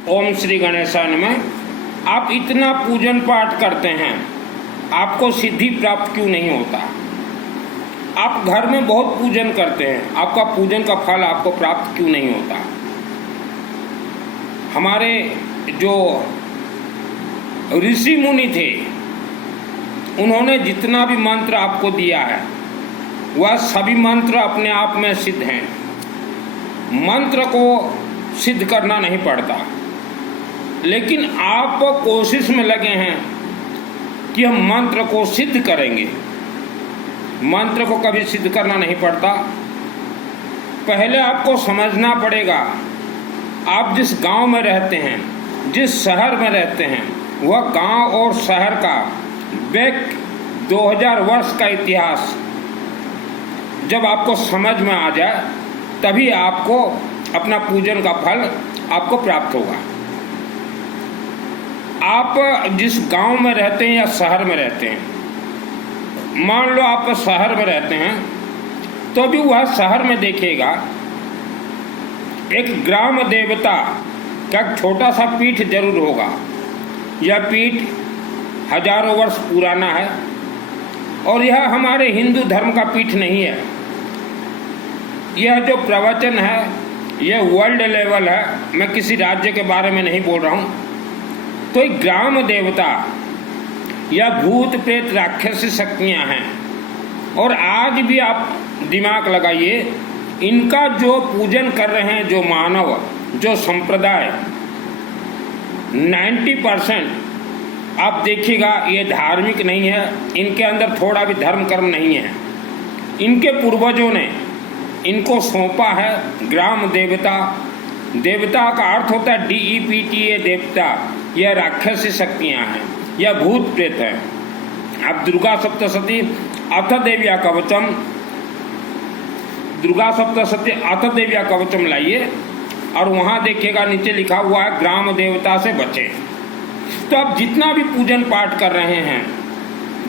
ओम श्री गणेशाय नमः। आप इतना पूजन पाठ करते हैं, आपको सिद्धि प्राप्त क्यों नहीं होता? आप घर में बहुत पूजन करते हैं, आपका पूजन का फल आपको प्राप्त क्यों नहीं होता? हमारे जो ऋषि मुनि थे, उन्होंने जितना भी मंत्र आपको दिया है वह सभी मंत्र अपने आप में सिद्ध हैं। मंत्र को सिद्ध करना नहीं पड़ता, लेकिन आप कोशिश में लगे हैं कि हम मंत्र को सिद्ध करेंगे। मंत्र को कभी सिद्ध करना नहीं पड़ता। पहले आपको समझना पड़ेगा, आप जिस गांव में रहते हैं, जिस शहर में रहते हैं, वह गांव और शहर का बैक 2000 वर्ष का इतिहास जब आपको समझ में आ जाए, तभी आपको अपना पूजन का फल आपको प्राप्त होगा। आप जिस गांव में रहते हैं या शहर में रहते हैं, मान लो आप शहर में रहते हैं, तो भी वह शहर में देखिएगा एक ग्राम देवता का छोटा सा पीठ जरूर होगा। यह पीठ हजारों वर्ष पुराना है और यह हमारे हिंदू धर्म का पीठ नहीं है। यह जो प्रवचन है यह वर्ल्ड लेवल है, मैं किसी राज्य के बारे में नहीं बोल रहा हूँ। तो एक ग्राम देवता या भूत प्रेत राक्षसी शक्तियाँ हैं, और आज भी आप दिमाग लगाइए, इनका जो पूजन कर रहे हैं जो मानव, जो संप्रदाय, 90% आप देखिएगा ये धार्मिक नहीं है। इनके अंदर थोड़ा भी धर्म कर्म नहीं है। इनके पूर्वजों ने इनको सौंपा है ग्राम देवता। देवता का अर्थ होता है DEPTA देवता। यह राक्षसी शक्तियाँ हैं, यह भूत प्रेत है। आप दुर्गा सप्तशती अथ देव्या कवचम, दुर्गा सप्तशती अथ देव्या कवचम लाइए और वहाँ देखिएगा नीचे लिखा हुआ है ग्राम देवता से बचे। तो आप जितना भी पूजन पाठ कर रहे हैं,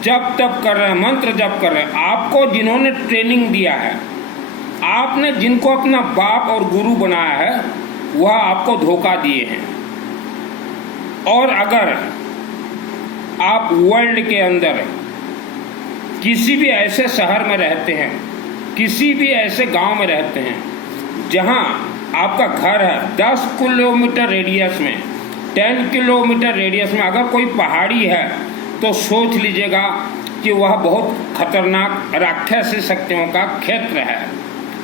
जब तब कर रहे हैं, मंत्र जप कर रहे हैं, आपको जिन्होंने ट्रेनिंग दिया है, आपने जिनको अपना बाप और गुरु बनाया है, वह आपको धोखा दिए हैं। और अगर आप वर्ल्ड के अंदर किसी भी ऐसे शहर में रहते हैं, किसी भी ऐसे गांव में रहते हैं जहां आपका घर है 10 किलोमीटर रेडियस में, 10 किलोमीटर रेडियस में अगर कोई पहाड़ी है, तो सोच लीजिएगा कि वह बहुत खतरनाक राक्षसी शक्तियों का क्षेत्र है।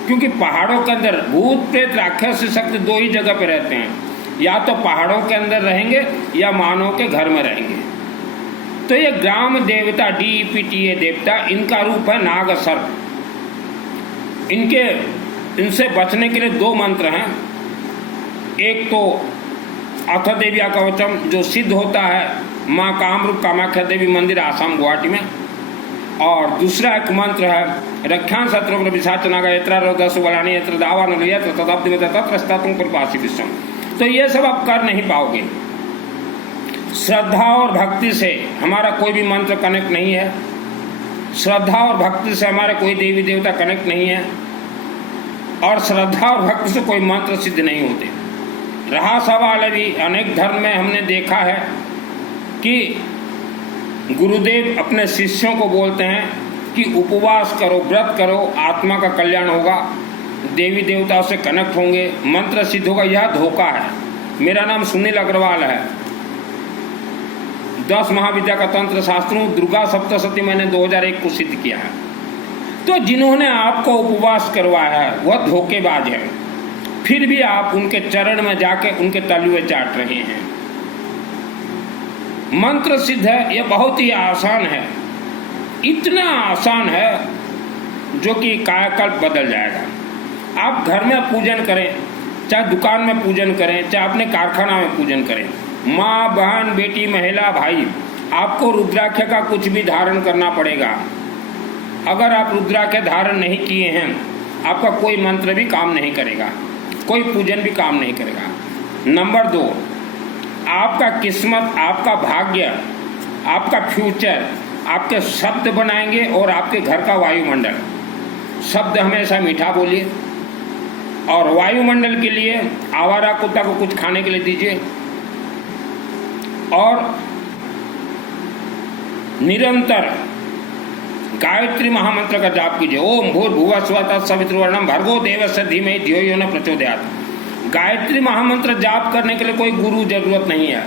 क्योंकि पहाड़ों के अंदर भूत प्रेत राक्षसी शक्ति दो ही जगह पे रहते हैं, या तो पहाड़ों के अंदर रहेंगे या मानव के घर में रहेंगे। तो ये ग्राम देवता DEPTA देवता, इनका रूप है नाग सर्प। इनसे बचने के लिए 2 मंत्र हैं। एक तो अथ देव्या कवचम जो सिद्ध होता है माँ कामरूप कामाख्या देवी मंदिर आसाम गुवाहाटी में, और दूसरा एक मंत्र है रक्षान शत्रु विशाचनागा यत्र रोदस वलानी यत्र दावान यत्र तदाब्द में तत्र स्तातुं कृपासि विश्वम। तो ये सब आप कर नहीं पाओगे। श्रद्धा और भक्ति से हमारा कोई भी मंत्र कनेक्ट नहीं है। श्रद्धा और भक्ति से हमारे कोई देवी देवता कनेक्ट नहीं है, और श्रद्धा और भक्ति से कोई मंत्र सिद्ध नहीं होते। रहा सवाल अभी अनेक धर्म में हमने देखा है कि गुरुदेव अपने शिष्यों को बोलते हैं कि उपवास करो, व्रत करो, आत्मा का कल्याण होगा, देवी देवताओं से कनेक्ट होंगे, मंत्र सिद्ध होगा। यह धोखा है। मेरा नाम सुनील अग्रवाल है। 10 महाविद्या का तंत्र शास्त्रों दुर्गा सप्तशती मैंने 2001 को सिद्ध किया है। तो जिन्होंने आपको उपवास करवाया है वह धोखेबाज है, फिर भी आप उनके चरण में जाके उनके तलवे चाट रहे हैं। मंत्र सिद्ध है, यह बहुत ही आसान है। इतना आसान है जो कि कायाकल्प बदल जाएगा। आप घर में पूजन करें, चाहे दुकान में पूजन करें, चाहे अपने कारखाना में पूजन करें, माँ बहन बेटी महिला भाई, आपको रुद्राक्ष का कुछ भी धारण करना पड़ेगा। अगर आप रुद्राक्ष धारण नहीं किए हैं, आपका कोई मंत्र भी काम नहीं करेगा, कोई पूजन भी काम नहीं करेगा। नंबर 2, आपका किस्मत, आपका भाग्य, आपका फ्यूचर आपके शब्द बनाएंगे और आपके घर का वायुमंडल। शब्द हमेशा मीठा बोलिए, और वायुमंडल के लिए आवारा कुत्ता को कुछ खाने के लिए दीजिए और निरंतर गायत्री महामंत्र का जाप कीजिए। ओम भूर्भुवः स्वः तत्सवितुर्वरेण्यं भर्गो देवस्य धीमहि धियो यो न प्रचोदयात्। गायत्री महामंत्र जाप करने के लिए कोई गुरु जरूरत नहीं है।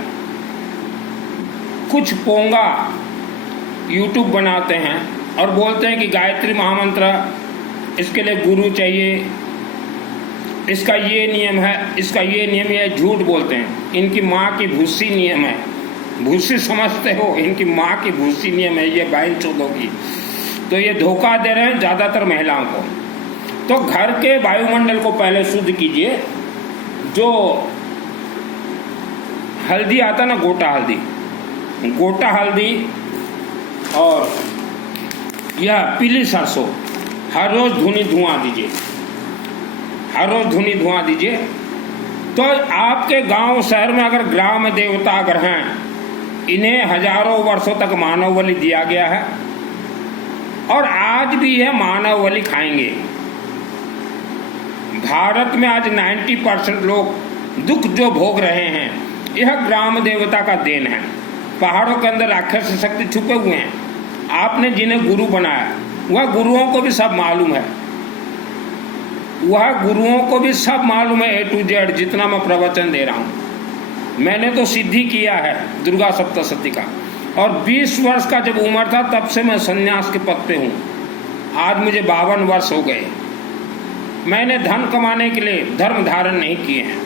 कुछ पोंगा यूट्यूब बनाते हैं और बोलते हैं कि गायत्री महामंत्र इसके लिए गुरु चाहिए, इसका ये नियम है, इसका ये नियम है। झूठ बोलते हैं। इनकी माँ की भूसी नियम है। भूसी समझते हो? इनकी माँ की भूसी नियम है ये बहन चोदों की। तो ये धोखा दे रहे हैं ज़्यादातर महिलाओं को। तो घर के वायुमंडल को पहले शुद्ध कीजिए। जो हल्दी आता ना, गोटा हल्दी और यह पीली सरसों हर रोज धुआं दीजिए। तो आपके गांव शहर में अगर ग्राम देवता अगर हैं, इन्हें हजारों वर्षों तक मानव बलि दिया गया है और आज भी यह मानव बलि खाएंगे। भारत में आज 90% लोग दुख जो भोग रहे हैं यह ग्राम देवता का देन है। पहाड़ों के अंदर राक्षस शक्ति छुपे हुए हैं। आपने जिन्हें गुरु बनाया वह गुरुओं को भी सब मालूम है। A to Z जितना मैं प्रवचन दे रहा हूँ। मैंने तो सिद्धि किया है दुर्गा सप्तशती का, और 20 वर्ष का जब उम्र था तब से मैं संन्यास के पद पे हूँ। आज मुझे 52 वर्ष हो गए। मैंने धन कमाने के लिए धर्म धारण नहीं किए हैं।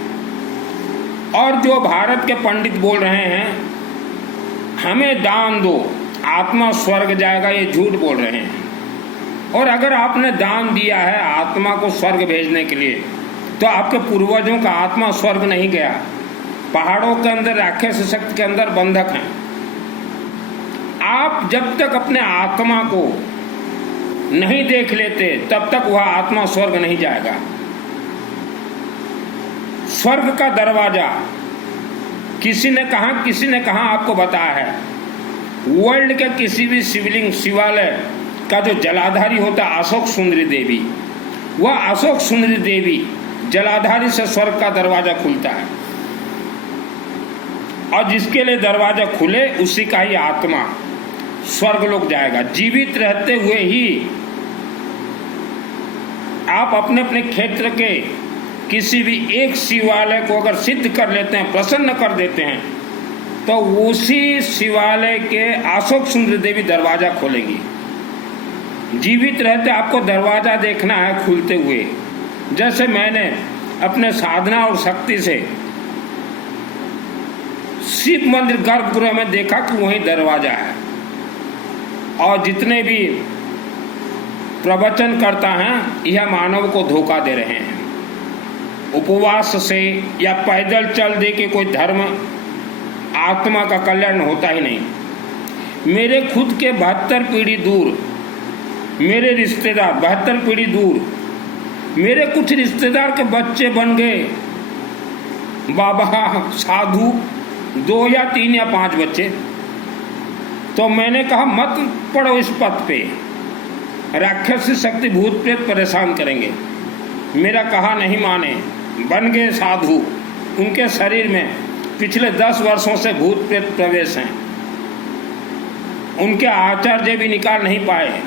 और जो भारत के पंडित बोल रहे हैं हमें दान दो आत्मा स्वर्ग जाएगा, ये झूठ बोल रहे हैं। और अगर आपने दान दिया है आत्मा को स्वर्ग भेजने के लिए, तो आपके पूर्वजों का आत्मा स्वर्ग नहीं गया। पहाड़ों के अंदर राक्षस शक्ति के अंदर बंधक हैं। आप जब तक अपने आत्मा को नहीं देख लेते तब तक वह आत्मा स्वर्ग नहीं जाएगा। स्वर्ग का दरवाजा किसी ने कहा आपको बताया है। वर्ल्ड के किसी भी शिवलिंग शिवालय का जो जलाधारी होता है अशोक सुंदरी देवी, वह अशोक सुंदरी देवी जलाधारी से स्वर्ग का दरवाजा खुलता है। और जिसके लिए दरवाजा खुले उसी का ही आत्मा स्वर्ग लोक जाएगा। जीवित रहते हुए ही आप अपने अपने क्षेत्र के किसी भी एक शिवालय को अगर सिद्ध कर लेते हैं, प्रसन्न कर देते हैं, तो उसी शिवालय के अशोक सुंदरी देवी दरवाजा खोलेंगी। जीवित रहते आपको दरवाजा देखना है खुलते हुए। जैसे मैंने अपने साधना और शक्ति से शिव मंदिर गर्भगृह में देखा कि वहीं दरवाजा है। और जितने भी प्रवचन करता हैं यह मानव को धोखा दे रहे हैं। उपवास से या पैदल चल दे के कोई धर्म आत्मा का कल्याण होता ही नहीं। मेरे खुद के 72 पीढ़ी दूर मेरे रिश्तेदार 72 पीढ़ी दूर मेरे कुछ रिश्तेदार के बच्चे बन गए बाबा साधु, 2 या 3 या 5 बच्चे। तो मैंने कहा मत पढ़ो इस पथ पे, राक्षसी शक्ति भूत प्रेत परेशान करेंगे। मेरा कहा नहीं माने, बन गए साधु। उनके शरीर में पिछले 10 वर्षों से भूत प्रेत प्रवेश हैं। उनके आचार्य भी निकाल नहीं पाए।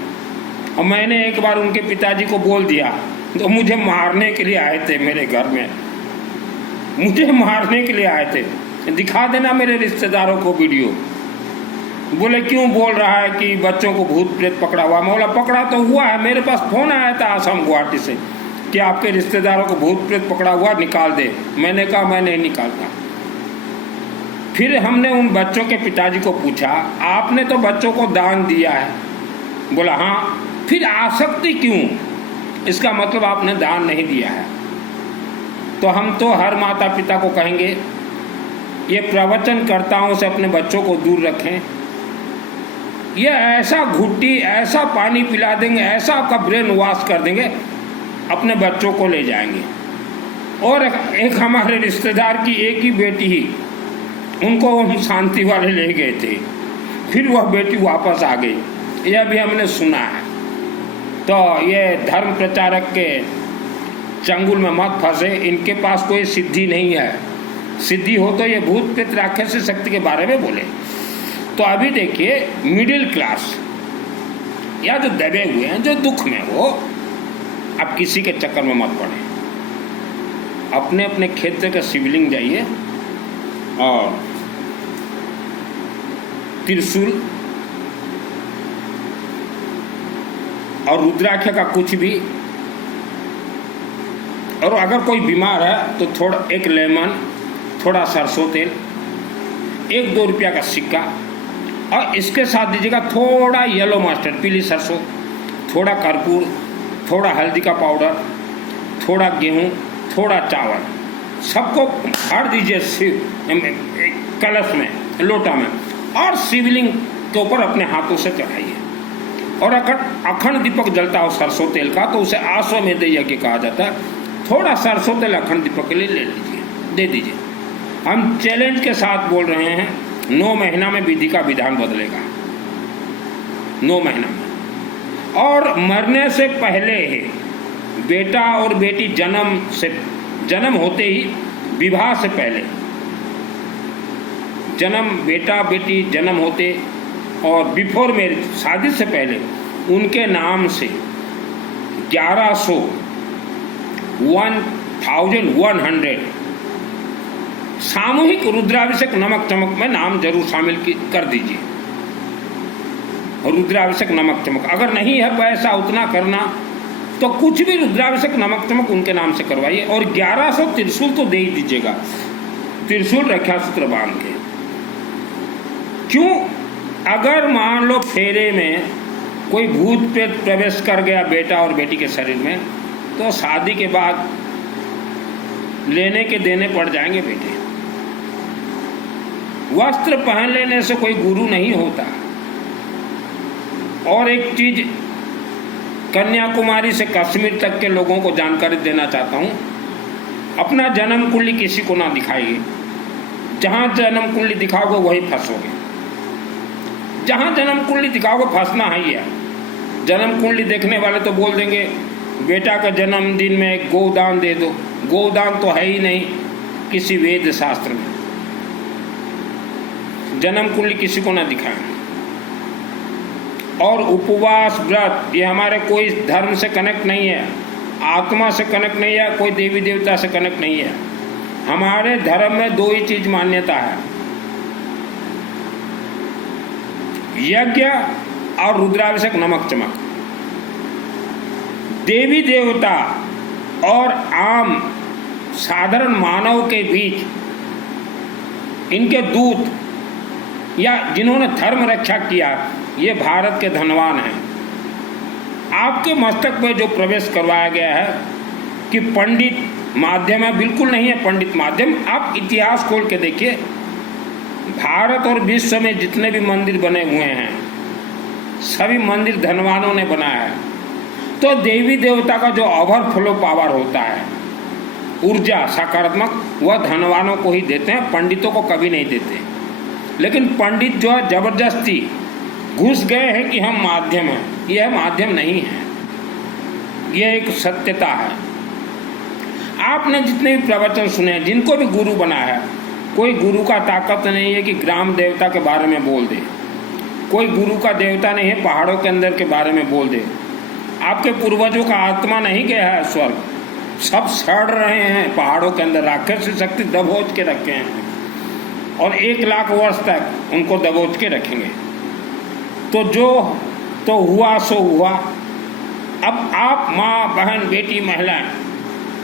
और मैंने एक बार उनके पिताजी को बोल दिया तो मुझे मारने के लिए आए थे मेरे घर में, मुझे मारने के लिए आए थे। दिखा देना मेरे रिश्तेदारों को वीडियो। बोले क्यों बोल रहा है कि बच्चों को भूत प्रेत पकड़ा हुआ। मैं बोला पकड़ा तो हुआ है, मेरे पास फोन आया था आसाम गुवाहाटी से कि आपके रिश्तेदारों को भूत प्रेत पकड़ा हुआ, निकाल दे। मैंने कहा मैं नहीं निकालता। फिर हमने उन बच्चों के पिताजी को पूछा आपने तो बच्चों को दान दिया है। बोला हाँ। फिर आसक्ति क्यों? इसका मतलब आपने दान नहीं दिया है। तो हम तो हर माता पिता को कहेंगे ये प्रवचनकर्ताओं से अपने बच्चों को दूर रखें। ये ऐसा घुट्टी ऐसा पानी पिला देंगे, ऐसा आपका ब्रेन वॉश कर देंगे, अपने बच्चों को ले जाएंगे। और एक हमारे रिश्तेदार की एक ही बेटी ही, उनको हम शांति वाले ले गए थे, फिर वह बेटी वापस आ गई। यह भी हमने सुना है। तो ये धर्म प्रचारक के चंगुल में मत फंसे, इनके पास कोई सिद्धि नहीं है। सिद्धि हो तो ये भूत प्रेत राक्षस शक्ति के बारे में बोले। तो अभी देखिए मिडिल क्लास या जो दबे हुए हैं, जो दुख में हो, अब किसी के चक्कर में मत पड़े। अपने अपने क्षेत्र के शिवलिंग जाइए और त्रिशूल और रुद्राक्ष का कुछ भी, और अगर कोई बीमार है तो थोड़ा एक लेमन, थोड़ा सरसों तेल, 1-2 रुपया का सिक्का, और इसके साथ दीजिएगा थोड़ा येलो मस्टर्ड, पीली सरसों, थोड़ा कर्पूर, थोड़ा हल्दी का पाउडर, थोड़ा गेहूं, थोड़ा चावल, सबको भर दीजिए शिव कलश में, लोटा में, और शिवलिंग के ऊपर अपने हाथों से चढ़ाइए। और अगर अखंड दीपक जलता हो सरसों तेल का तो उसे आश्वमेध यज्ञ कहा जाता है। थोड़ा सरसों तेल अखंड दीपक के लिए ले लीजिए, दे दीजिए। हम चैलेंज के साथ बोल रहे हैं, 9 महीना में विधि का विधान बदलेगा, 9 महीना में। और मरने से पहले ही बेटा और बेटी जन्म होते ही, विवाह से पहले बेटा बेटी जन्म होते और बिफोर मैरिज, शादी से पहले, उनके नाम से 1100 सामूहिक रुद्राभिषेक नमक चमक में नाम जरूर शामिल कर दीजिए। रुद्राभिषेक नमक चमक अगर नहीं है पैसा उतना करना तो कुछ भी रुद्राभिषेक नमक चमक उनके नाम से करवाइए। और 1100 त्रिशूल तो दे ही दीजिएगा, त्रिशूल रक्षा सूत्र बांध के। क्यों? अगर मान लो फेरे में कोई भूत प्रेत प्रवेश कर गया बेटा और बेटी के शरीर में, तो शादी के बाद लेने के देने पड़ जाएंगे बेटे। वस्त्र पहन लेने से कोई गुरु नहीं होता। और एक चीज कन्याकुमारी से कश्मीर तक के लोगों को जानकारी देना चाहता हूं, अपना जन्म कुंडली किसी को ना दिखाइए। जहां जन्म कुंडली दिखाओगे वही फंसोगे। जहां जन्म कुंडली दिखाओगे फंसना ही है। जन्म कुंडली देखने वाले तो बोल देंगे बेटा का जन्मदिन में गोदान दे दो। गोदान तो है ही नहीं किसी वेद शास्त्र में। जन्म कुंडली किसी को ना दिखाएं। और उपवास व्रत ये हमारे कोई धर्म से कनेक्ट नहीं है, आत्मा से कनेक्ट नहीं है, कोई देवी देवता से कनेक्ट नहीं है। हमारे धर्म में 2 ही चीज मान्यता है, यज्ञ और रुद्राभिषेक नमक चमक। देवी देवता और आम साधारण मानव के बीच इनके दूत या जिन्होंने धर्म रक्षा किया, ये भारत के धनवान हैं। आपके मस्तक में जो प्रवेश करवाया गया है कि पंडित माध्यम है, बिल्कुल नहीं है पंडित माध्यम। आप इतिहास खोल के देखिए, भारत और विश्व में जितने भी मंदिर बने हुए हैं सभी मंदिर धनवानों ने बनाया है। तो देवी देवता का जो ओवरफ्लो पावर होता है, ऊर्जा सकारात्मक, वह धनवानों को ही देते हैं, पंडितों को कभी नहीं देते। लेकिन पंडित जो है जबरदस्ती घुस गए हैं कि हम माध्यम हैं। यह माध्यम नहीं है, यह एक सत्यता है। आपने जितने भी प्रवचन सुने, जिनको भी गुरु बनाया है, कोई गुरु का ताकत नहीं है कि ग्राम देवता के बारे में बोल दे। कोई गुरु का देवता नहीं है पहाड़ों के अंदर के बारे में बोल दे। आपके पूर्वजों का आत्मा नहीं गया है स्वर्ग, सब सड़ रहे हैं पहाड़ों के अंदर, राक्षस शक्ति दबोच के रखे हैं और 1 लाख वर्ष तक उनको दबोच के रखेंगे। तो जो तो हुआ सो हुआ। अब आप माँ बहन बेटी महिलाएं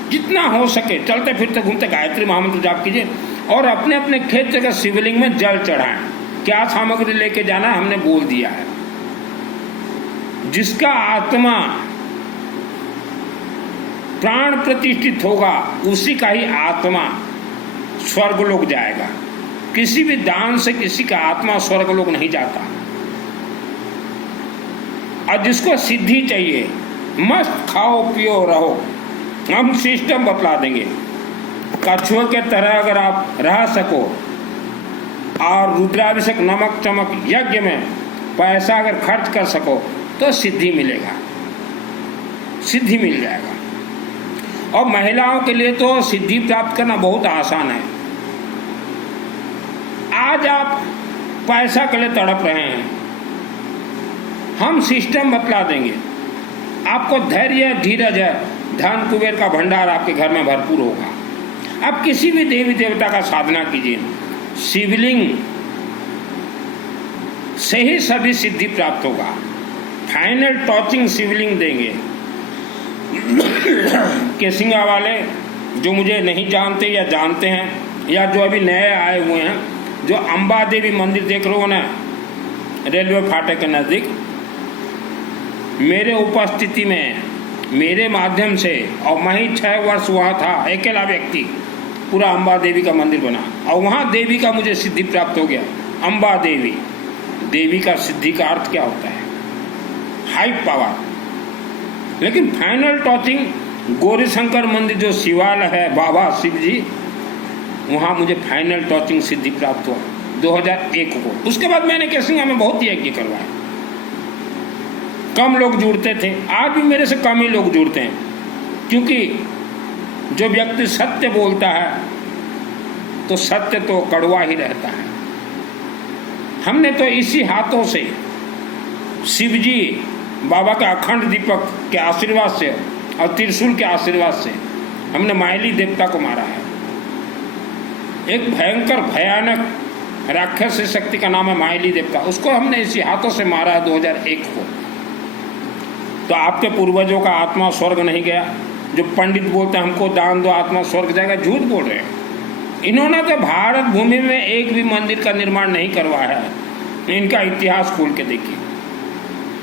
जितना हो सके चलते फिरते घूमते गायत्री महामंत्र जाप कीजिए और अपने अपने क्षेत्र के शिवलिंग में जल चढ़ाएं। क्या सामग्री लेके जाना है हमने बोल दिया है। जिसका आत्मा प्राण प्रतिष्ठित होगा उसी का ही आत्मा स्वर्गलोक जाएगा। किसी भी दान से किसी का आत्मा स्वर्गलोक नहीं जाता। और जिसको सिद्धि चाहिए, मस्त खाओ पियो रहो, हम सिस्टम बतला देंगे। कछुए के तरह अगर आप रह सको और रुद्राभिषेक नमक चमक यज्ञ में पैसा अगर खर्च कर सको तो सिद्धि मिलेगा, सिद्धि मिल जाएगा। और महिलाओं के लिए तो सिद्धि प्राप्त करना बहुत आसान है। आज आप पैसा के लिए तड़प रहे हैं, हम सिस्टम बतला देंगे आपको। धैर्य धीरज है, धन कुबेर का भंडार आपके घर में भरपूर होगा। आप किसी भी देवी देवता का साधना कीजिए, शिवलिंग से ही सभी सिद्धि प्राप्त होगा। फाइनल टॉचिंग शिवलिंग देंगे। केसिंगा वाले जो मुझे नहीं जानते या जानते हैं, या जो अभी नए आए हुए हैं, जो अंबा देवी मंदिर देख रहे हो ना रेलवे फाटक के नज़दीक, मेरे उपस्थिति में, मेरे माध्यम से, और मैं ही 6 वर्ष वहाँ था, अकेला व्यक्ति, पूरा अंबा देवी का मंदिर बना, और वहाँ देवी का मुझे सिद्धि प्राप्त हो गया। अंबा देवी, देवी का सिद्धि का अर्थ क्या होता है? High power. लेकिन फाइनल टॉचिंग गौरी शंकर मंदिर जो शिवालय है, बाबा शिव जी, वहाँ मुझे फाइनल टॉचिंग सिद्धि प्राप्त हुआ 2001 को। उसके बाद मैंने केसिंगा में बहुत यज्ञ करवाया। कम लोग जुड़ते थे, आज भी मेरे से कम ही लोग जुड़ते हैं, क्योंकि जो व्यक्ति सत्य बोलता है तो सत्य तो कड़वा ही रहता है। हमने तो इसी हाथों से शिव जी बाबा के अखंड दीपक के आशीर्वाद से और त्रिशूल के आशीर्वाद से हमने माइली देवता को मारा है। एक भयंकर भयानक राक्षस शक्ति का नाम है माइली देवता, उसको हमने इसी हाथों से मारा है 2001 को। तो आपके पूर्वजों का आत्मा स्वर्ग नहीं गया? जो पंडित बोलते हैं हमको दान दो आत्मा स्वर्ग जाएगा, झूठ बोल रहे हैं। इन्होंने तो भारत भूमि में एक भी मंदिर का निर्माण नहीं करवाया है। इनका इतिहास खोल के देखिए।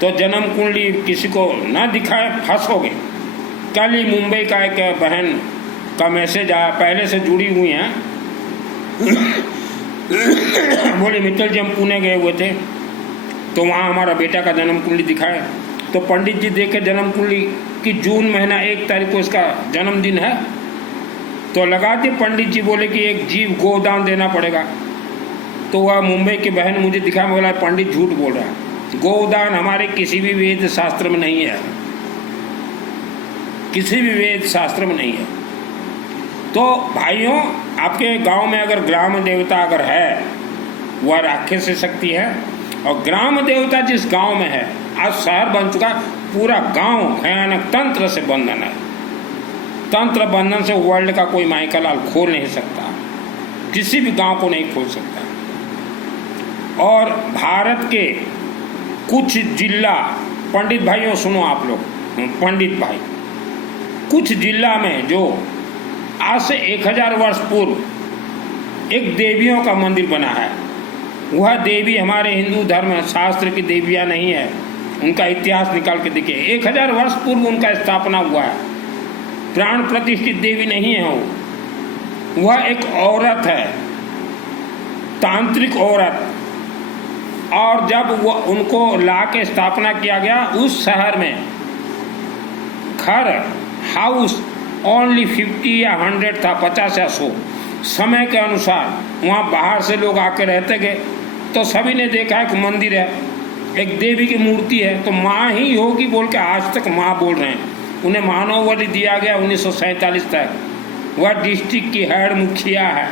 तो जन्म कुंडली किसी को ना दिखाए, फंसोगे। कल ही मुंबई का एक बहन का मैसेज आया, पहले से जुड़ी हुई हैं, बोले मित्तल जी हम पुणे गए हुए थे, तो वहाँ हमारा बेटा का जन्म कुंडली दिखाए। तो पंडित जी देखे जन्म कुंडली कि जून महीना 1 तारीख को इसका जन्मदिन है। तो लगा दिए पंडित जी, बोले कि एक जीव गोदान देना पड़ेगा। तो वह मुंबई की बहन मुझे दिखा, बोला पंडित झूठ बोल रहा है, गोदान हमारे किसी भी वेद शास्त्र में नहीं है, किसी भी वेद शास्त्र में नहीं है। तो भाइयों, आपके गांव में अगर ग्राम देवता अगर है, वह राक्षस शक्ति है। और ग्राम देवता जिस गांव में है, आज शहर बन चुका, पूरा गांव भयानक तंत्र से बंधन है। तंत्र बंधन से वर्ल्ड का कोई माइकलाल खोल नहीं सकता, किसी भी गांव को नहीं खोल सकता। और भारत के कुछ जिला, पंडित भाइयों सुनो आप लोग, पंडित भाई, कुछ जिला में जो आज से 1000 वर्ष पूर्व एक देवियों का मंदिर बना है, वह देवी हमारे हिंदू धर्म शास्त्र की देवियां नहीं है। उनका इतिहास निकाल के देखिए, 1000 वर्ष पूर्व उनका स्थापना हुआ है। प्राण प्रतिष्ठित देवी नहीं है वह एक औरत है, तांत्रिक औरत। और जब वो उनको ला के स्थापना किया गया, उस शहर में घर हाउस ओनली 50 या 100 था, 50 या 100। समय के अनुसार वहाँ बाहर से लोग आके रहते गए, तो सभी ने देखा एक मंदिर है, एक देवी की मूर्ति है, तो माँ ही होगी बोल के आज तक माँ बोल रहे हैं। उन्हें मानव बलि दिया गया 1947 तक। वह डिस्ट्रिक्ट की हेड मुखिया है,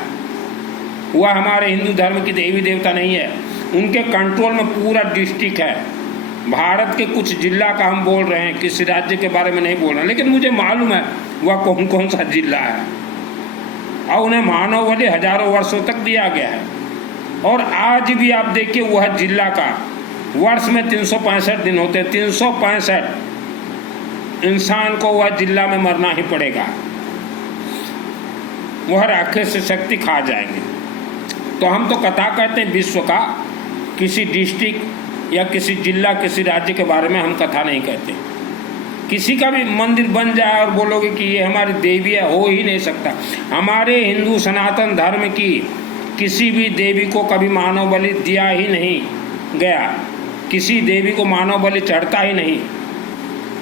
वह हमारे हिंदू धर्म की देवी देवता नहीं है। उनके कंट्रोल में पूरा डिस्ट्रिक्ट है। भारत के कुछ जिला का हम बोल रहे हैं, किसी राज्य के बारे में नहीं बोल रहे हैं, लेकिन मुझे मालूम है वह कौन कौन सा जिला है। और उन्हें मानव बलि हजारों वर्षों तक दिया गया है। और आज भी आप देखिए, वह जिला का वर्ष में 365 दिन होते हैं, 365 इंसान को वह जिला में मरना ही पड़ेगा, वह राक्षस शक्ति खा जाएंगे। तो हम तो कथा कहते हैं विश्व का, किसी डिस्ट्रिक्ट या किसी जिला किसी राज्य के बारे में हम कथा नहीं कहते। किसी का भी मंदिर बन जाए और बोलोगे कि ये हमारी देवी है, हो ही नहीं सकता। हमारे हिंदू सनातन धर्म की किसी भी देवी को कभी मानव बलि दिया ही नहीं गया, किसी देवी को मानव बलि चढ़ता ही नहीं।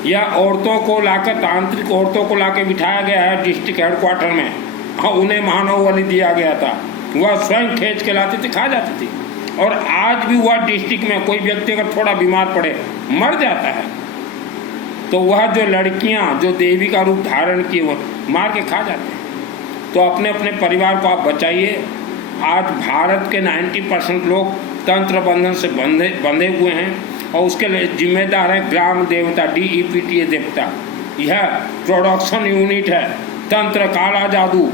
या औरतों को लाकर, तांत्रिक औरतों को लाकर बिठाया गया है डिस्ट्रिक्ट हेडक्वार्टर में, और उन्हें मानव बलि दिया गया था। वह स्वयं खींच के लाती थी, खा जाती थी। और आज भी वह डिस्ट्रिक्ट में कोई व्यक्ति अगर थोड़ा बीमार पड़े, मर जाता है, तो वह जो लड़कियां जो देवी का रूप धारण किए मार के खा जाते हैं। तो अपने अपने परिवार को आप बचाइए। आज भारत के 90% लोग तंत्र बंधन से बंधे हुए हैं और उसके लिए जिम्मेदार है ग्राम देवता, DEPT देवता। यह प्रोडक्शन यूनिट है, तंत्र, काला जादू,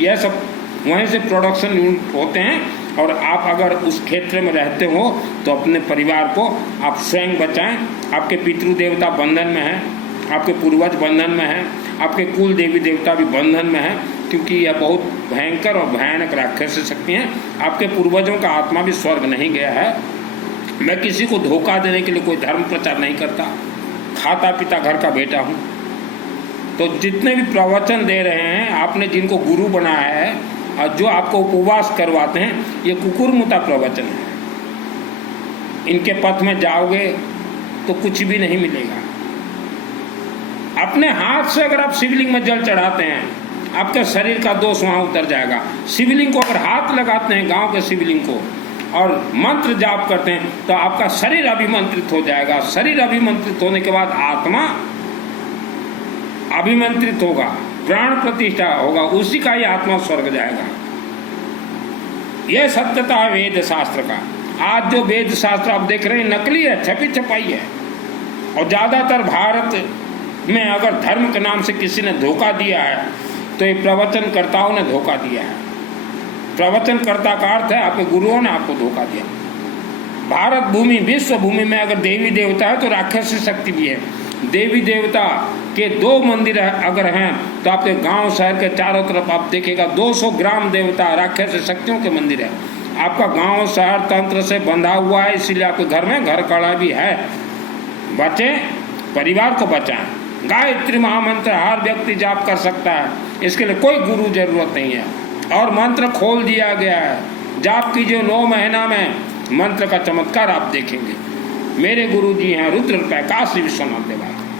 यह सब वहीं से प्रोडक्शन यूनिट होते हैं। और आप अगर उस क्षेत्र में रहते हो तो अपने परिवार को आप स्वयं बचाएं। आपके पितृ देवता बंधन में हैं, आपके पूर्वज बंधन में हैं, आपके कुल देवी देवता भी बंधन में हैं, क्योंकि यह बहुत भयंकर और भयानक राक्षस शक्ति हैं। आपके पूर्वजों का आत्मा भी स्वर्ग नहीं गया है। मैं किसी को धोखा देने के लिए कोई धर्म प्रचार नहीं करता, खाता पीता घर का बेटा हूँ। तो जितने भी प्रवचन दे रहे हैं, आपने जिनको गुरु बनाया है और जो आपको उपवास करवाते हैं, ये कुकुरमुता प्रवचन है। इनके पथ में जाओगे तो कुछ भी नहीं मिलेगा। अपने हाथ से अगर आप शिवलिंग में जल चढ़ाते हैं, आपके शरीर का दोष वहाँ उतर जाएगा। शिवलिंग को अगर हाथ लगाते हैं, गांव के शिवलिंग को, और मंत्र जाप करते हैं, तो आपका शरीर अभिमंत्रित हो जाएगा। शरीर अभिमंत्रित होने के बाद आत्मा अभिमंत्रित होगा, प्राण प्रतिष्ठा होगा, उसी का ही आत्मा स्वर्ग जाएगा। यह सत्यता है वेद शास्त्र का। आज जो वेद शास्त्र आप देख रहे हैं नकली है, छपी छपाई है। और ज़्यादातर भारत में अगर धर्म के नाम से किसी ने धोखा दिया है तो ये प्रवचनकर्ताओं ने धोखा दिया है। प्रवचनकर्ता का अर्थ है आपके गुरुओं ने आपको धोखा दिया। भारत भूमि, विश्व भूमि में अगर देवी देवता है तो राक्षसी शक्ति भी है। देवी देवता के 2 मंदिर अगर हैं तो आपके गांव शहर के चारों तरफ आप देखिएगा 200 ग्राम देवता राक्षसी शक्तियों के मंदिर है। आपका गांव शहर तंत्र से बंधा हुआ है, इसीलिए आपके घर में घर कड़ा भी है। बचें, परिवार को बचाएं। गायत्री महामंत्र हर व्यक्ति जाप कर सकता है, इसके लिए कोई गुरु जरूरत नहीं है। और मंत्र खोल दिया गया है, जाप कीजिए। 9 महीना में मंत्र का चमत्कार आप देखेंगे। मेरे गुरु जी हैं रुद्र काशी विश्वनाथ देवालय।